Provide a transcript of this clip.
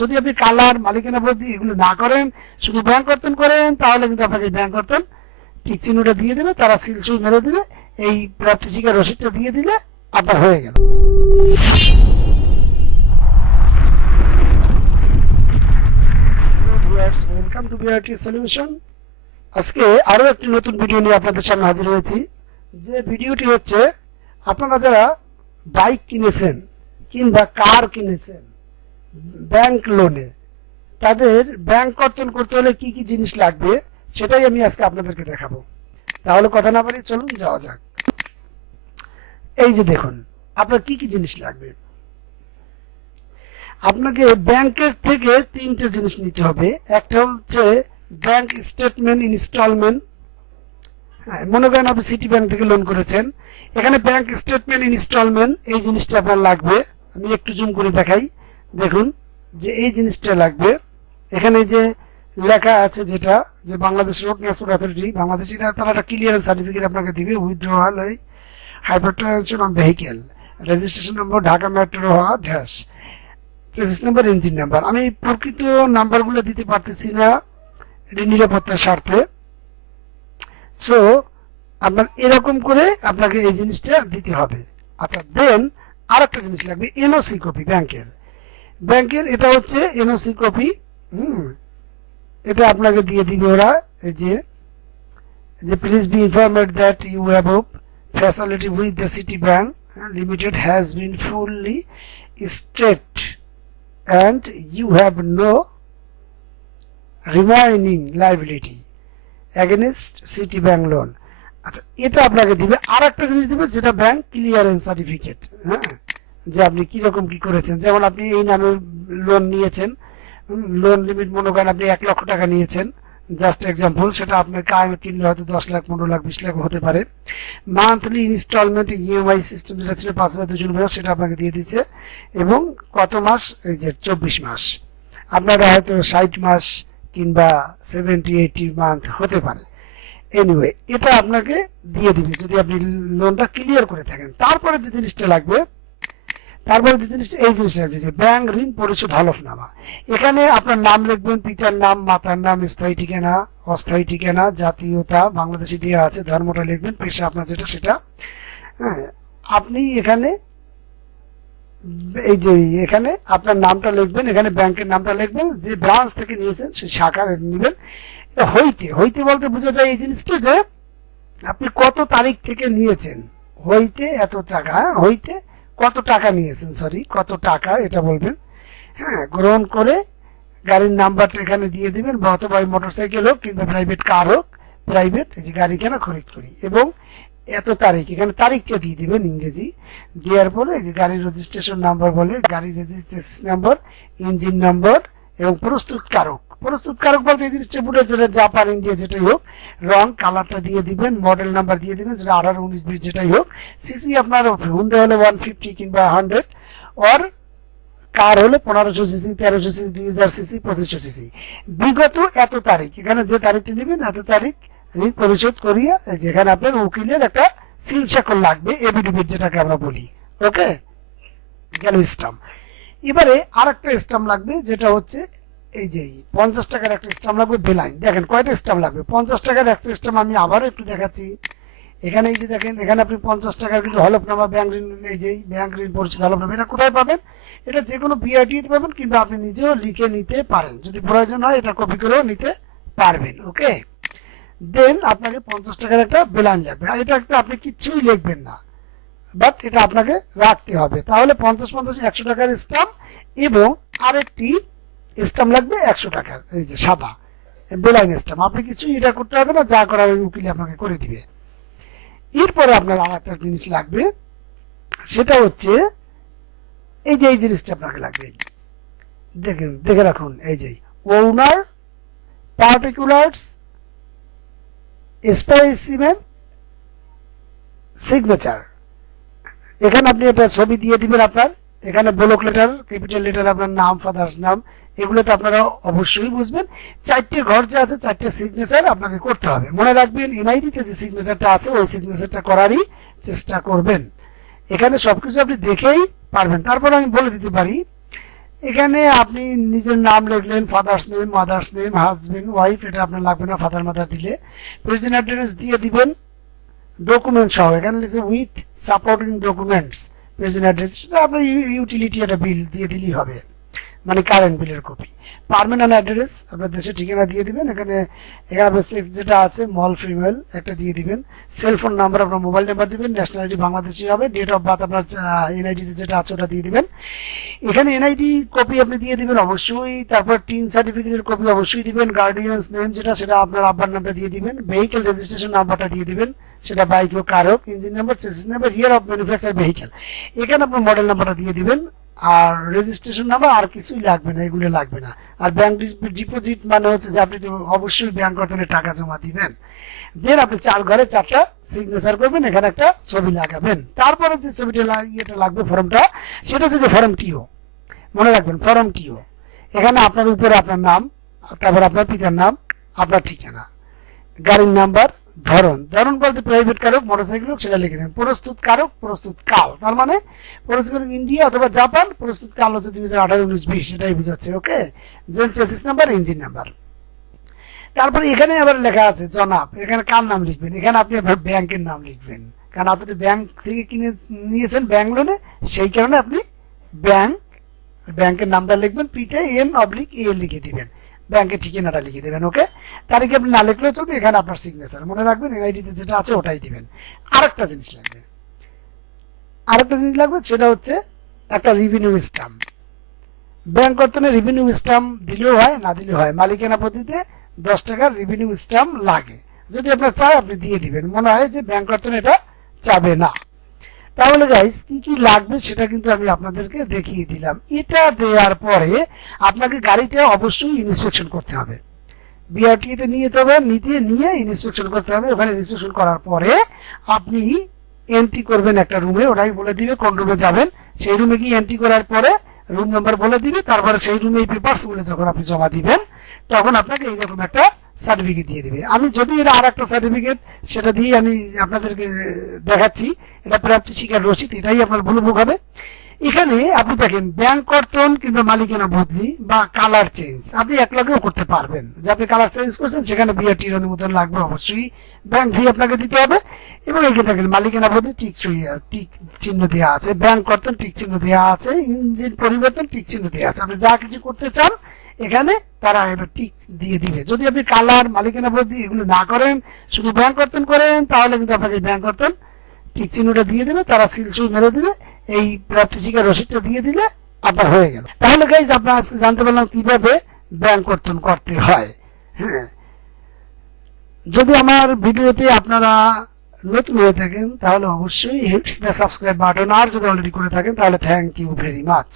যদি আপনি কালার মালিকানা বদলি এগুলো না করেন, শুধু ব্যাংক কর্তন করেন, তাহলে কিন্তু আপনাকে ব্যাংক কর্তন ঠিক চিহ্নটা দিয়ে দেবে, তারা সিল সুই মেরে দেবে, এই প্রাপ্তি শিকার রসিদটা দিয়ে দিলে আপনার হয়ে গেল। Welcome to BRT solution. আজকে আরো একটি নতুন ভিডিও নিয়ে আপনাদের সামনে হাজির হয়েছি। যে ভিডিওটি হচ্ছে, আপনারা যারা বাইক কিনেছেন কিংবা কার কিনেছেন ব্যাংক লোনে, তাদের ব্যাংক কর্তন করতে হলে কি কি জিনিস লাগবে সেটাই আমি আজকে আপনাদেরকে দেখাবো। তাহলে কথা না বাড়িয়ে চলুন যাওয়া যাক। এই যে দেখুন, আপনার কি কি জিনিস লাগবে। আপনাকে ব্যাংকের থেকে তিনটে জিনিস নিতে হবে। একটা হচ্ছে ব্যাংক স্টেটমেন্ট ইনস্টলমেন্ট। হ্যাঁ, মনে করেন আপনি সিটি ব্যাংক থেকে লোন করেছেন, এখানে ব্যাংক স্টেটমেন্ট ইনস্টলমেন্ট এই জিনিসটা আপনার লাগবে। আমি একটু জুম করে দেখাই, দেখুন যে এই জিনিসটা লাগবে। এখানে যে লেখা আছে যেটা, যে Bangladesh road transport authority, Bangladesh, তারা একটা ক্লিয়ারেন্স সার্টিফিকেট আপনাকে দিবে। উইথড্রয়াল এই hypertension on vehicle, registration number Dhaka metro dash, chassis number, engine number. আমি প্রকৃত নাম্বারগুলো দিতে পারতেছি না, এটি নিরাপত্তার স্বার্থে। সো আপনার এরকম করে আপনাকে এই জিনিসটা দিতে হবে। আচ্ছা, দেন আর একটা জিনিস লাগবে, এনওসি কপি ব্যাংকের এটা হচ্ছে এনওসি কপি। এটা আপনাকে দিয়ে দিবে ওরা। এই যে please be informed that you have facility with the City Bank limited has been fully straight and you have no remaining liability against city bank loan. আচ্ছা, এটা আপনাকে দিবে। আর একটা জিনিস দিবে যেটা ব্যাংক ক্লিয়ারেন্স সার্টিফিকেট। হ্যাঁ, যে আপনি কিরকম কি করেছেন। যেমন আপনি এই নামে লোন নিয়েছেন, লোন লিমিট মনে করেন আপনি 1 লক্ষ টাকা নিয়েছেন, জাস্ট এক্সাম্পল। সেটা আপনার কার কিনলে হয়তো 10 লাখ, 15 লাখ, 20 লাখ হতে পারে। মান্থলি ইনস্টলমেন্ট ইএমআই সিস্টেম যেটা ছিল 5,250, সেটা আপনাকে দিয়ে দিচ্ছে। এবং কত মাস? এই যে 24 মাস। আপনারা হয়তো 60 মাস কিংবা 70-80 মান্থ হতে পারে। এনিওয়ে, এটা আপনাকে দিয়ে দিবে যদি আপনি লোনটা ক্লিয়ার করে থাকেন। তারপরে যে জিনিসটা লাগবে, এই জিনিসটা লাগবে যে ব্যাংক ঋণ পরিশোধ হলফনামা। এখানে আপনার নাম লিখবেন, পিতার নাম, মাতার নাম, স্থায়ী ঠিকানা, অস্থায়ী ঠিকানা, জাতীয়তা বাংলাদেশি দেওয়া আছে, ধর্মটা লিখবেন, পেশা আপনার যেটা সেটা। হ্যাঁ, আপনি এখানে এই যে এখানে আপনার নামটা লিখবেন, এখানে ব্যাংকের নামটা লিখবেন, যে ব্রাঞ্চ থেকে নিয়েছেন সেই শাখা নেবেন। এটা হইতে বলতে বোঝা যায় এই জিনিসটা যে আপনি কত তারিখ থেকে নিয়েছেন। হইতে এত টাকা, হইতে কত টাকা নিয়েছেন, সরি কত টাকা এটা বলবেন। হ্যাঁ, গ্রহণ করে গাড়ির নাম্বারটা এখানে দিয়ে দিবেন, বা অথবা মোটরসাইকেল হোক কিংবা প্রাইভেট কার হোক, প্রাইভেট এই যে গাড়ি কেনা খরিদ করি, এবং এত তারিখ, এখানে তারিখটা দিয়ে দিবেন ইংরেজি। দেওয়ার পরে এই যে গাড়ির রেজিস্ট্রেশন নাম্বার বলে, গাড়ির রেজিস্ট্রেশন নাম্বার, ইঞ্জিন নাম্বার, এবং প্রস্তুতকারক বলতে এই জিনিসটা বুঝে, যেটা জাপান, ইন্ডিয়া যেটাই হোক, রং কালারটা দিয়ে দিবেন, মডেল নাম্বার দিয়ে দিবেন, যেটা 18, 19, 20 যেটাই হোক। সিসি আপনার হুন্ডা হলে 150 কিংবা 100, আর কার হলে 1500 সিসি, 1300 সিসি, 2000 সিসি, 2500 সিসি। বিগত এত তারিখ, এখানে যে তারিখটা নেবেন এত তারিখ ঋণ পরিশোধ করিয়া, যেখানে আপনার উকিলের একটা সিল স্বাক্ষর লাগবে, এফিডেভিট যেটাকে আমরা বলি। ওকে, গেল স্টাম্প। এবারে আর একটা স্টাম্প লাগবে, যেটা হচ্ছে এই যে 50 টাকার একটা স্টাম্প লাগবে, বেলাইন। দেখেন কয়টা স্টাম্প লাগবে। 50 টাকার একটা স্টাম্প আমি আবারও একটু দেখাচ্ছি। এখানে এই যে দেখেন, এখানে আপনি 50 টাকার কিন্তু হলফনামা, ব্যাংক ঋণ, এই যে ব্যাংক ঋণ পরিশোধ হলফনামা, এটা কোথায় পাবেন? এটা যে কোনো বিআরটিতে পাবেন, কিংবা আপনি নিজেও লিখে নিতে পারেন, যদি প্রয়োজন হয় এটা কপি করেও নিতে পারবেন। ওকে, দেন আপনাকে 50 টাকার একটা বেলাইন লাগবে। আর এটা আপনি কিচ্ছুই লিখবেন না, বাট এটা আপনাকে রাখতে হবে। তাহলে 50-50 100 টাকার স্টাম্প, এবং আরেকটি স্টাম্প লাগবে 100 টাকার, এই যে সাদা বেলাইন স্টাম্প। আপনি কিছু এটা করতে হবে না, যা করার ওই উকিল আপনাকে করে দিবে। এরপরে আপনার আর একটা জিনিস লাগবে, সেটা হচ্ছে এই যে এই জিনিসটা আপনাকে লাগবে। দেখে রাখুন, এই যে ওনার পার্টিকুলার্স স্পেসিমেন সিগনেচার। এখানে আপনি একটা ছবি দিয়ে দিবেন আপনার। এখানে ব্লক লেটার, ক্যাপিটাল লেটার, আপনার নাম, ফাদার্স নাম, এগুলো তো আপনারা অবশ্যই বুঝবেন। 4টে ঘর যে আছে, 4টে সিগনেচার আপনাকে করতে হবে। মনে রাখবেন, এনআইডিতে যে সিগনেচারটা আছে ওই সিগনেচারটা করারই চেষ্টা করবেন। এখানে সবকিছু আপনি দেখেই পারবেন। তারপর আমি বলে দিতে পারি, এখানে আপনি নিজের নাম লিখলেন, father's name, mother's name, husband, wife, এটা আপনার লাগবে না, ফাদার মাদার দিলে। প্রেজেন্ট অ্যাড্রেস দিয়ে দিবেন ডকুমেন্ট সহ, এখানে লিখছে with supporting documents present address, সেটা আপনার ইউটিলিটি একটা বিল দিয়ে দিলেই হবে, মানে কারেন্ট বিলের কপি। পার্মানেন্ট অ্যাড্রেস আপনার দেশের ঠিকানা দিয়ে দিবেন, এখানে এখানে আপনার সেক্স যেটা আছে মল ফিমেল একটা দিয়ে দিবেন, সেলফোন নাম্বার আপনার মোবাইল নাম্বার দিবেন, ন্যাশনালিটি বাংলাদেশি হবে, ডেট অফ বার্থ আপনার এনআইডি যেটা আছে ওটা দিয়ে দিবেন। এখানে এনআইডি কপি আপনি দিয়ে দিবেন অবশ্যই, তারপর টিন সার্টিফিকেটের কপি অবশ্যই দিবেন, গার্ডিয়ানস নেম যেটা সেটা আপনার আব্বার নামটা দিয়ে দিবেন, ভেহিকেল রেজিস্ট্রেশন নাম্বারটা দিয়ে দিবেন, সেটা বাইক হোক কার হোক, engine number, chassis number, year of manufacture vehicle, এখানে আপনার মডেল নাম্বারটা দিয়ে দিবেন। আর রেজিস্ট্রেশন নাম্বার আর কিছুই লাগবে না, এগুলো লাগবে না। আর ব্যাংক ডিপোজিট মানে হচ্ছে যে আপনি তো অবশ্যই ব্যাংক কর্তনে টাকা জমা দিবেন, দেন আপনি 4 ঘরে 4টা সিগনেচার করবেন, এখানে একটা ছবি লাগাবেন। তারপরে যে ছবিটা ইয়েটা লাগবে ফর্মটা, সেটা হচ্ছে যে ফর্ম টিও, মনে রাখবেন ফর্ম টিও। এখানে আপনার উপরে আপনার নাম, তারপর আপনার পিতার নাম, আপনার ঠিকানা, গাড়ির নাম্বার, ধরন, ধরন বলতে প্রাইভেট কারক, মোটরসাইকেল হোক সেটা লিখে দেন, প্রস্তুত কারক, প্রস্তুত কাল, তার মানে প্রস্তুত ইন্ডিয়া অথবা জাপান, প্রস্তুত কাল হচ্ছে 2018, 19, 20, এটাই বুঝাচ্ছে। ওকে, দেন চেসিস নাম্বার, ইঞ্জিন নাম্বার। তারপরে এখানে আবার লেখা আছে জনাব, এখানে কার নাম লিখবেন, এখানে আপনি আপনার ব্যাংকের নাম লিখবেন, কারণ আপনি তো ব্যাংক থেকে কিনে নিয়েছেন ব্যাংক লোনে, সেই কারণে আপনি ব্যাংকের নামটা লিখবেন, পিতে এম/এ লিখে দিবেন, ব্যাংকের ঠিকানাটা লিখে দেবেন। ওকে, তারিখে আপনি না লিখলেও চলবে, এখানে আপনার সিগনেচার, মনে রাখবেন এনআইডিতে যেটা আছে ওটাই দিবেন। আরেকটা জিনিস লাগবে, সেটা হচ্ছে একটা রিভিনিউ স্ট্যাম্প। ব্যাংক কর্তনে রিভিনিউ স্ট্যাম্প দিলেও হয়, না দিলেও হয়, মালিকানা পদ্ধতিতে 10 টাকার রিভিনিউ স্ট্যাম্প লাগে, যদি আপনার চায় আপনি দিয়ে দিবেন, মনে হয় যে ব্যাংক কর্তনে এটা চাবে না। তাহলে গাইস কি কি লাগবে সেটা কিন্তু আমি আপনাদেরকে দেখিয়ে দিলাম। এটা দেওয়ার পরে আপনাকে গাড়িটা অবশ্যই ইন্সপেকশন করতে হবে, বিআরটিতে নিয়ে যেতে হবে, নিয়ে ইন্সপেকশন করতে হবে। ওখানে ইন্সপেকশন করার পরে আপনি এন্ট্রি করবেন একটা রুমে, ওটাই বলে দিবে কোন রুমে যাবেন, সেই রুমে গিয়ে এন্ট্রি করার পরে রুম নাম্বার বলে দিবে, তারপরে সেই রুমে এই পেপারস গুলো যখন আপনি জমা দিবেন তখন আপনাকে এইরকম একটা সার্টিফিকেট দিয়ে দিবে। আমি যদি এটা আর একটা সার্টিফিকেট সেটা দিয়ে আমি আপনাদেরকে দেখাচ্ছি, এটা প্রাপ্তি স্বীকার রসিদ, এটাই আপনার ভুলভোগ হবে। এখানে আপনি দেখেন ব্যাংক কর্তন কিংবা মালিকানা বদলি বা কালার চেঞ্জ আপনি এক লাগেও করতে পারবেন, যে আপনি কালার চেঞ্জ করছেন সেখানে বিআরটির অনুমোদন লাগবে, অবশ্যই ব্যাংক ফি আপনাকে দিতে হবে। এবং এখানে দেখেন মালিকানা বদলি টিক চিহ্ন দেওয়া আছে, ব্যাংক কর্তন টিক চিহ্ন দেওয়া আছে, ইঞ্জিন পরিবর্তন টিক চিহ্ন দেওয়া আছে। আপনি যা কিছু করতে চান এখানে তারা এবার টিক দিয়ে দিবে। যদি আপনি কালার, মালিকানা বদলি এগুলো না করেন, শুধু ব্যাংক কর্তন করেন, তাহলে কিন্তু আপনাকে ব্যাংক কর্তন টিক চিহ্নটা দিয়ে দেবে, তারা সিলসুই মেরে দেবে, এই প্রাপ্তি স্বীকার রসিদটা দিয়ে দিলে আপনার হয়ে গেল। তাহলে গাইজ আপনারা আজকে জানতে পারলাম কিভাবে ব্যাংক কর্তন করতে হয়। হ্যাঁ, যদি আমার ভিডিওতে আপনারা নতুন হয়ে থাকেন তাহলে অবশ্যই হিটস দ্য সাবস্ক্রাইব বাটন, আর যদি অলরেডি করে থাকেন তাহলে থ্যাংক ইউ ভেরি মাচ।